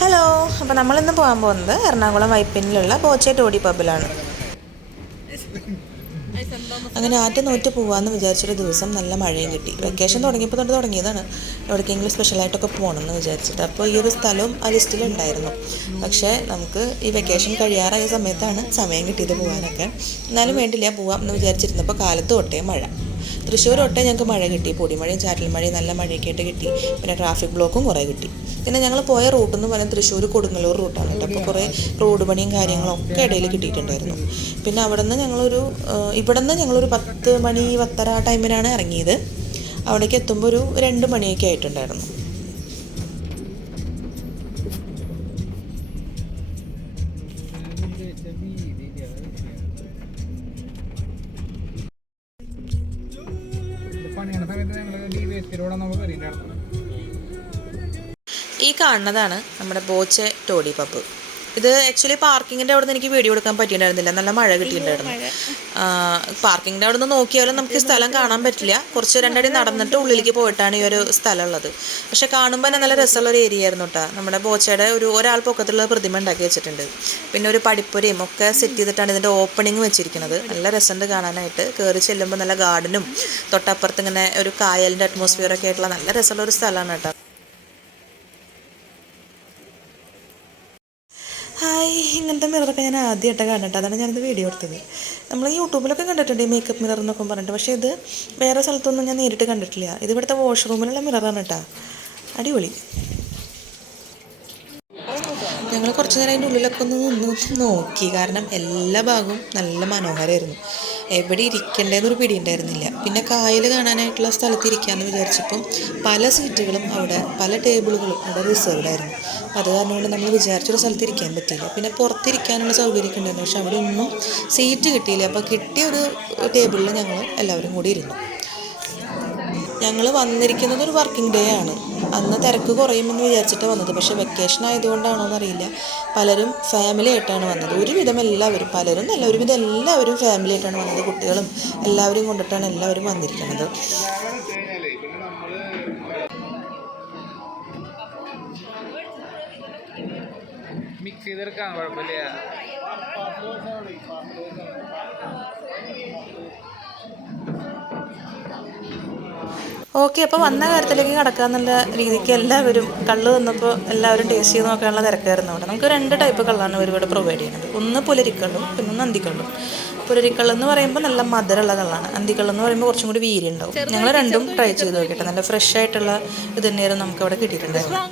Hello, അപ്പോൾ നമ്മളിന്ന് പോകാൻ പോകുന്നത് എറണാകുളം വൈപ്പിനിലുള്ള ബോച്ചെ ടോഡി പബ്ബിലാണ്. അങ്ങനെ ആറ്റുനോറ്റ് പോകാമെന്ന് വിചാരിച്ചൊരു ദിവസം നല്ല മഴയും കിട്ടി. വെക്കേഷൻ തുടങ്ങിയപ്പോൾ തുടങ്ങിയതാണ് എവിടേക്കെങ്കിലും സ്പെഷ്യലായിട്ടൊക്കെ പോകണമെന്ന് വിചാരിച്ചിട്ട്. അപ്പോൾ ഈ ഒരു സ്ഥലവും ആ ലിസ്റ്റിലുണ്ടായിരുന്നു. പക്ഷേ നമുക്ക് ഈ വെക്കേഷൻ കഴിയാറായ സമയത്താണ് സമയം കിട്ടിയത് പോകാനൊക്കെ. എന്നാലും വേണ്ടില്ല, പോവാം എന്ന് വിചാരിച്ചിരുന്നപ്പോൾ കാലത്ത് തൊട്ടേ മഴ. തൃശ്ശൂർ തൊട്ടേ ഞങ്ങൾക്ക് മഴ കിട്ടി. പൊടിമഴയും ചാറ്റൽ മഴയും നല്ല മഴയൊക്കെ ആയിട്ട് കിട്ടി. പിന്നെ ട്രാഫിക് ബ്ലോക്കും കുറേ കിട്ടി. പിന്നെ ഞങ്ങൾ പോയ റൂട്ടെന്ന് പറയുന്നത് തൃശ്ശൂർ കൊടുങ്ങല്ലൂർ റൂട്ടാണ് കേട്ടോ. അപ്പോൾ കുറേ റോഡ് പണിയും കാര്യങ്ങളൊക്കെ ഇടയിൽ കിട്ടിയിട്ടുണ്ടായിരുന്നു. പിന്നെ ഇവിടെ നിന്ന് ഞങ്ങളൊരു 10 മണി 10:30 ടൈമിനാണ് ഇറങ്ങിയത്. അവിടേക്ക് എത്തുമ്പോൾ ഒരു 2 മണിയൊക്കെ ആയിട്ടുണ്ടായിരുന്നു. ഈ കാണുന്നതാണ് നമ്മുടെ ബോച്ചെ ടോഡി പബ്ബ്. ഇത് ആക്ച്വലി പാർക്കിങ്ങിൻ്റെ അവിടെ നിന്ന് എനിക്ക് വീഡിയോ എടുക്കാൻ പറ്റിയിട്ടുണ്ടായിരുന്നില്ല, നല്ല മഴ കിട്ടിയിട്ടുണ്ടായിരുന്നു. പാർക്കിങ്ങിൻ്റെ അവിടെ നിന്ന് നോക്കിയാലും നമുക്ക് സ്ഥലം കാണാൻ പറ്റില്ല. കുറച്ച് 2 അടി നടന്നിട്ട് ഉള്ളിലേക്ക് പോയിട്ടാണ് ഈ ഒരു സ്ഥലം ഉള്ളത്. പക്ഷെ കാണുമ്പോൾ തന്നെ നല്ല രസമുള്ളൊരു ഏരിയ ആയിരുന്നു കേട്ടോ. നമ്മുടെ ബോച്ചയുടെ ഒരാൾ പൊക്കത്തുള്ള പ്രതിമ ഉണ്ടാക്കി വെച്ചിട്ടുണ്ട്. പിന്നെ ഒരു പടിപ്പുരയും ഒക്കെ സെറ്റ് ചെയ്തിട്ടാണ് ഇതിൻ്റെ ഓപ്പണിങ് വെച്ചിരിക്കുന്നത്. നല്ല രസമുണ്ട് കാണാനായിട്ട്. കയറി ചെല്ലുമ്പോൾ നല്ല ഗാർഡനും തൊട്ടപ്പുറത്ത് ഇങ്ങനെ ഒരു കായലിൻ്റെ അറ്റ്മോസ്ഫിയറൊക്കെ ആയിട്ടുള്ള നല്ല രസമുള്ളൊരു സ്ഥലമാണ് കേട്ടോ. ഹായ്, ഇങ്ങനത്തെ മിററൊക്കെ ഞാൻ ആദ്യമായിട്ട് കണ്ടിട്ട്, അതാണ് ഞാനിത് വീഡിയോ എടുത്തത്. നമ്മൾ യൂട്യൂബിലൊക്കെ കണ്ടിട്ടുണ്ട് ഈ മേക്കപ്പ് മിറർ എന്നൊക്കെ പറഞ്ഞിട്ട്. പക്ഷേ ഇത് വേറെ സ്ഥലത്തൊന്നും ഞാൻ നേരിട്ട് കണ്ടിട്ടില്ല. ഇത് ഇവിടുത്തെ വാഷ്റൂമിലുള്ള മിററാണ് കേട്ടോ. അടിപൊളി. ഞങ്ങൾ കുറച്ച് നേരം അതിൻ്റെ ഉള്ളിലൊക്കെ ഒന്ന് നോക്കി. കാരണം എല്ലാ ഭാഗവും നല്ല മനോഹരമായിരുന്നു. എവിടെ ഇരിക്കേണ്ടതെന്നൊരു പിടി ഉണ്ടായിരുന്നില്ല. പിന്നെ കായൽ കാണാനായിട്ടുള്ള സ്ഥലത്ത് ഇരിക്കാമെന്ന് വിചാരിച്ചപ്പം പല സീറ്റുകളും അവിടെ, പല ടേബിളുകളും അവിടെ റിസർവ്ഡ് ആയിരുന്നു. അപ്പോൾ അത് കാരണം കൊണ്ട് നമ്മൾ വിചാരിച്ചൊരു സ്ഥലത്ത് ഇരിക്കാൻ പറ്റിയില്ല. പിന്നെ പുറത്തിരിക്കാനുള്ള സൗകര്യമൊക്കെ ഉണ്ടായിരുന്നു, പക്ഷെ അവിടെ ഒന്നും സീറ്റ് കിട്ടിയില്ല. അപ്പോൾ കിട്ടിയ ഒരു ടേബിളിൽ ഞങ്ങൾ എല്ലാവരും കൂടി ഇരുന്നു. ഞങ്ങൾ വന്നിരിക്കുന്നത് ഒരു വർക്കിംഗ് ഡേ ആണ്. അന്ന് തിരക്ക് കുറയുമെന്ന് വിചാരിച്ചിട്ട് വന്നത്. പക്ഷേ വെക്കേഷൻ ആയതുകൊണ്ടാണോ എന്നറിയില്ല, പലരും ഫാമിലി ആയിട്ടാണ് വന്നത്. ഒരുവിധം എല്ലാവരും, പലരും അല്ല, ഒരുവിധം എല്ലാവരും ഫാമിലി ആയിട്ടാണ് വന്നത്. കുട്ടികളും എല്ലാവരും കൊണ്ടിട്ടാണ് എല്ലാവരും വന്നിരിക്കുന്നത്. മിക്സ് ചെയ്തെടുക്കാൻ കുഴപ്പമില്ല. ഓക്കെ, അപ്പോൾ വന്ന കാര്യത്തിലേക്ക് കടക്കാമെന്നുള്ള രീതിക്ക് എല്ലാവരും കള്ള് വന്നപ്പോൾ എല്ലാവരും ടേസ്റ്റ് ചെയ്ത് നോക്കാനുള്ള തിരക്കായിരുന്നു അവിടെ. നമുക്ക് 2 ടൈപ്പ് കള്ളാണ് ഇവരിവിടെ പ്രൊവൈഡ് ചെയ്യുന്നത്. ഒന്ന് പുലരിക്കള്ളും, പിന്നെ ഒന്ന് അന്തിക്കള്ളും. പുലരിക്കള്ളെന്ന് പറയുമ്പോൾ നല്ല മധുരമുള്ള കള്ളാണ്. അന്തിക്കള്ളെന്ന് പറയുമ്പോൾ കുറച്ചും കൂടി വീര്യം ഉണ്ടാവും. ഞങ്ങൾ രണ്ടും ട്രൈ ചെയ്ത് നോക്കിയിട്ട് നല്ല ഫ്രഷ് ആയിട്ടുള്ള ഇത് തന്നെയായിരുന്നു നമുക്കവിടെ കിട്ടിയിട്ടുണ്ടായിരുന്നു.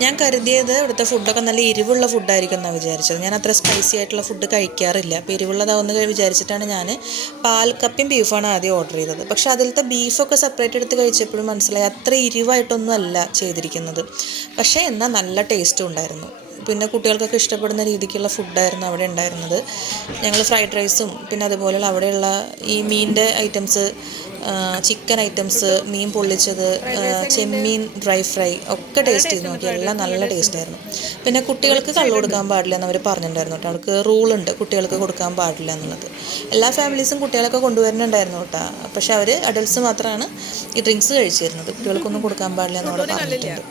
ഞാൻ കരുതിയത് ഇവിടുത്തെ ഫുഡൊക്കെ നല്ല എരിവുള്ള ഫുഡായിരിക്കും എന്നാണ് വിചാരിച്ചത്. ഞാൻ അത്ര സ്പൈസി ആയിട്ടുള്ള ഫുഡ് കഴിക്കാറില്ല. അപ്പോൾ എരിവുള്ളതാവുന്ന വിചാരിച്ചിട്ടാണ് ഞാൻ പാൽക്കപ്പയും ബീഫാണ് ആദ്യം ഓർഡർ ചെയ്തത്. പക്ഷേ അതിലത്തെ ബീഫൊക്കെ സെപ്പറേറ്റ് എടുത്ത് കഴിച്ചപ്പോഴും മനസ്സിലായി അത്ര എരിവായിട്ടൊന്നും അല്ല ചെയ്തിരിക്കുന്നത്. പക്ഷേ എന്നാൽ നല്ല ടേസ്റ്റും ഉണ്ടായിരുന്നു. പിന്നെ കുട്ടികൾക്കൊക്കെ ഇഷ്ടപ്പെടുന്ന രീതിക്കുള്ള ഫുഡായിരുന്നു അവിടെ ഉണ്ടായിരുന്നത്. ഞങ്ങൾ ഫ്രൈഡ് റൈസും പിന്നെ അതുപോലെയുള്ള അവിടെയുള്ള ഈ മീനിൻ്റെ ഐറ്റംസ്, ചിക്കൻ ഐറ്റംസ്, മീൻ പൊള്ളിച്ചത്, ചെമ്മീൻ ഡ്രൈ ഫ്രൈ ഒക്കെ ടേസ്റ്റ് ചെയ്ത് നോക്കി. എല്ലാം നല്ല ടേസ്റ്റായിരുന്നു. പിന്നെ കുട്ടികൾക്ക് കള്ള് കൊടുക്കാൻ പാടില്ല എന്ന് അവർ പറഞ്ഞിട്ടുണ്ടായിരുന്നു കേട്ടോ. അവർക്ക് റൂളുണ്ട്, കുട്ടികൾക്ക് കൊടുക്കാൻ പാടില്ല എന്നുള്ളത്. എല്ലാ ഫാമിലീസും കുട്ടികളൊക്കെ കൊണ്ടുവരുന്നുണ്ടായിരുന്നു കേട്ടോ. പക്ഷെ അവർ അഡൽട്ട്സ് മാത്രമാണ് ഈ ഡ്രിങ്ക്സ് കഴിച്ചിരുന്നത്. കുട്ടികൾക്കൊന്നും കൊടുക്കാൻ പാടില്ല എന്ന് അവിടെ പറഞ്ഞിട്ടുണ്ട്.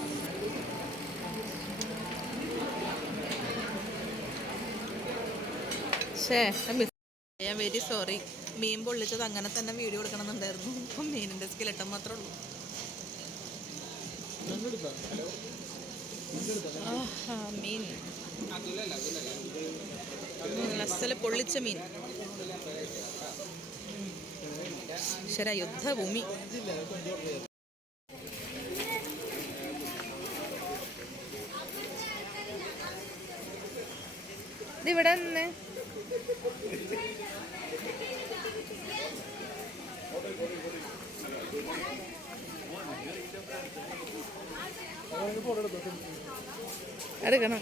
ഞാൻ വെരി സോറി, മീൻ പൊള്ളിച്ചത് അങ്ങനെ തന്നെ വീഡിയോ എടുക്കണമെന്നുണ്ടായിരുന്നു. ഇപ്പം മീനിൻ്റെ സ്കെലട്ടൻ മാത്രമേ ഉള്ളൂ. മീൻ അസല് പൊള്ളിച്ച മീൻ. ശരാ യുദ്ധഭൂമി. ഇതിവിടെ നിന്ന് എടുക്കണം.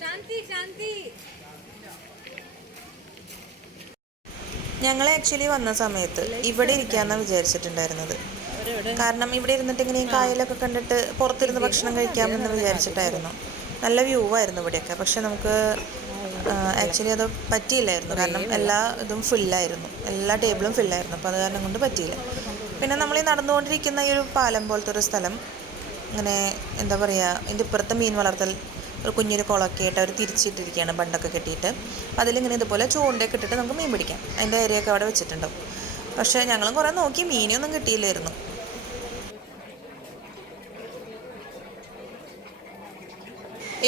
ശാന്തി ശാന്തി ഞങ്ങൾ ആക്ച്വലി വന്ന സമയത്ത് ഇവിടെ ഇരിക്കാമെന്നാണ് വിചാരിച്ചിട്ടുണ്ടായിരുന്നത്. കാരണം ഇവിടെ ഇരുന്നിട്ട് ഇങ്ങനെ ഈ കായലൊക്കെ കണ്ടിട്ട് പുറത്തിരുന്ന് ഭക്ഷണം കഴിക്കാമെന്ന് വിചാരിച്ചിട്ടായിരുന്നു. നല്ല വ്യൂ ആയിരുന്നു ഇവിടെയൊക്കെ. പക്ഷെ നമുക്ക് ആക്ച്വലി അത് പറ്റിയില്ലായിരുന്നു. കാരണം എല്ലാ ഇതും ഫുള്ളായിരുന്നു, എല്ലാ ടേബിളും ഫുള്ളായിരുന്നു. അപ്പോൾ അത് കാരണം കൊണ്ട് പറ്റിയില്ല. പിന്നെ നമ്മൾ ഈ നടന്നുകൊണ്ടിരിക്കുന്ന ഈ ഒരു പാലം പോലത്തെ ഒരു സ്ഥലം, ഇങ്ങനെ എന്താ പറയുക, ഇതിൻ്റെ ഇപ്പുറത്തെ മീൻ വളർത്തൽ ഒരു കുഞ്ഞൊരു കുളമൊക്കെ ആയിട്ട് അവർ തിരിച്ചിട്ടിരിക്കുകയാണ്, ബണ്ടൊക്കെ കെട്ടിയിട്ട്. അതിലിങ്ങനെ ഇതുപോലെ ചൂണ്ടയൊക്കെ ഇട്ടിട്ട് നമുക്ക് മീൻ പിടിക്കാം. അതിൻ്റെ ഏരിയയൊക്കെ അവിടെ വെച്ചിട്ടുണ്ടാവും. പക്ഷേ ഞങ്ങളും കുറേ നോക്കി, മീനൊന്നും കിട്ടിയില്ലായിരുന്നു.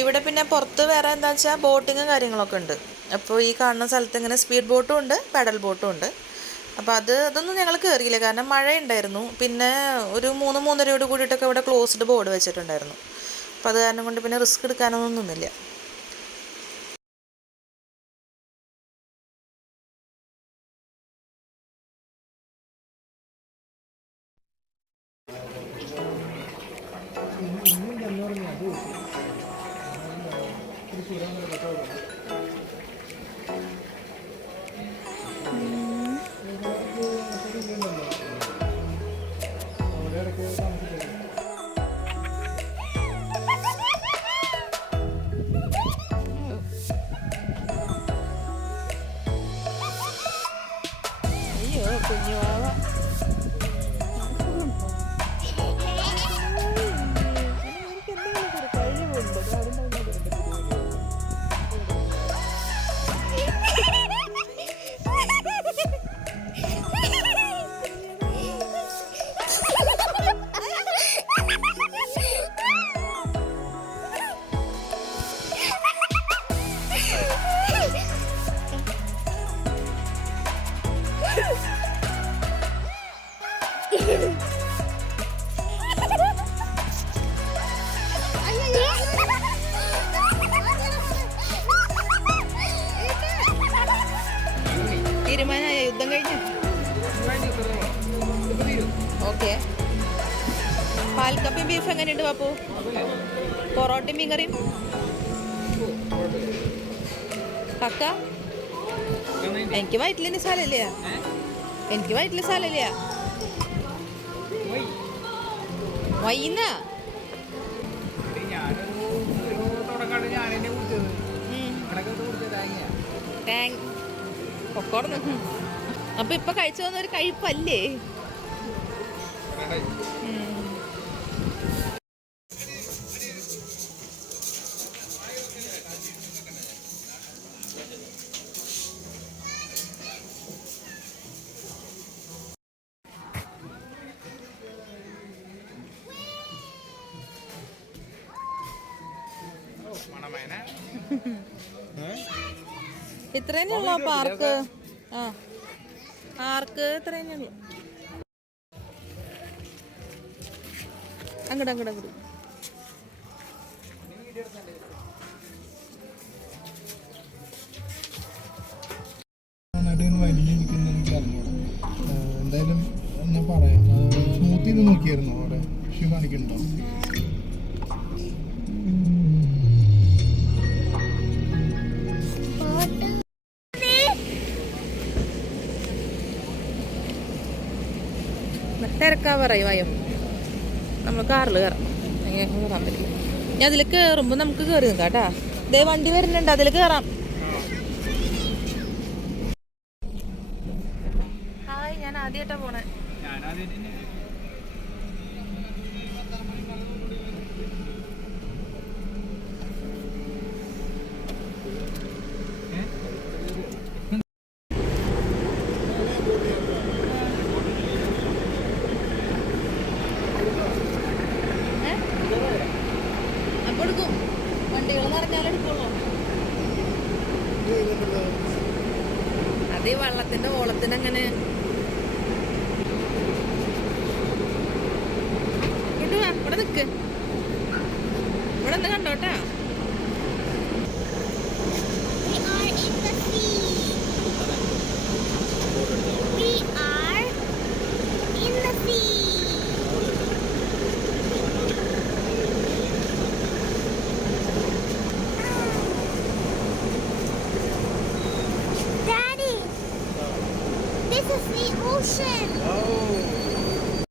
ഇവിടെ പിന്നെ പുറത്ത് വേറെ എന്താ വെച്ചാൽ ബോട്ടിങ്ങും കാര്യങ്ങളൊക്കെ ഉണ്ട്. അപ്പോൾ ഈ കാണുന്ന സ്ഥലത്ത് ഇങ്ങനെ സ്പീഡ് ബോട്ടും ഉണ്ട്, പെഡൽ ബോട്ടും ഉണ്ട്. അപ്പോൾ അതൊന്നും ഞങ്ങൾ കയറിയില്ല, കാരണം മഴയുണ്ടായിരുന്നു. പിന്നെ ഒരു 3-3:30 കൂടിയിട്ടൊക്കെ ഇവിടെ ക്ലോസ്ഡ് ബോർഡ് വെച്ചിട്ടുണ്ടായിരുന്നു. അപ്പോൾ അത് കാരണം കൊണ്ട് പിന്നെ റിസ്ക് എടുക്കാനൊന്നും നിന്നില്ല. കുഞ്ഞുവാവ തീരുമാനമായ യുദ്ധം കഴിഞ്ഞു. ഓക്കെ. പാൽക്കപ്പയും ബീഫ് എങ്ങനെയുണ്ട് പാപ്പു? പൊറോട്ടയും മീൻകറിയും കക്ക? എനിക്ക് വയറ്റിലിന് സ്ഥലമില്ല, എനിക്ക് വയറ്റില് സ്ഥലമില്ല. വൈകുന്ന പൊക്കോർന്ന്. അപ്പൊ ഇപ്പൊ കഴിച്ചു വന്ന ഒരു കഴിപ്പല്ലേ? ഇത്രേനേ പാർക്ക്. ആ പാർക്ക് ഇത്രേനേ ഉള്ളു. അങ്ങോട്ട് അങ്ങോട്ട് അങ്ങോട്ട്. എന്തായാലും ഞാൻ പറയാം. സ്മൂത്ത് ചെയ്ത് നോക്കിയായിരുന്നു അവിടെ ഇഷ്യൂ കാണിക്കുന്നുണ്ടോ? തിരക്കാ പറയുവായോ, നമ്മൾ കാറിൽ കയറാം. കയറാൻ പറ്റില്ല. ഞാൻ അതിൽ കയറുമ്പോൾ നമുക്ക് കയറി നിൽക്കാം കേട്ടാ. ദേ വണ്ടി വരുന്നുണ്ട്, അതിൽ കയറാം. ഹായ്, ഞാൻ ആദ്യമായിട്ടാ പോണേ. വണ്ടികൾ നിറഞ്ഞാലെടുക്കുള്ളൂ. അത് ഈ വള്ളത്തിന്റെ ഓളത്തിനങ്ങനെ ഇവിടെ നിക്ക്, ഇവിടെ ഒന്ന് കണ്ടോട്ടാ. The ocean. Oh,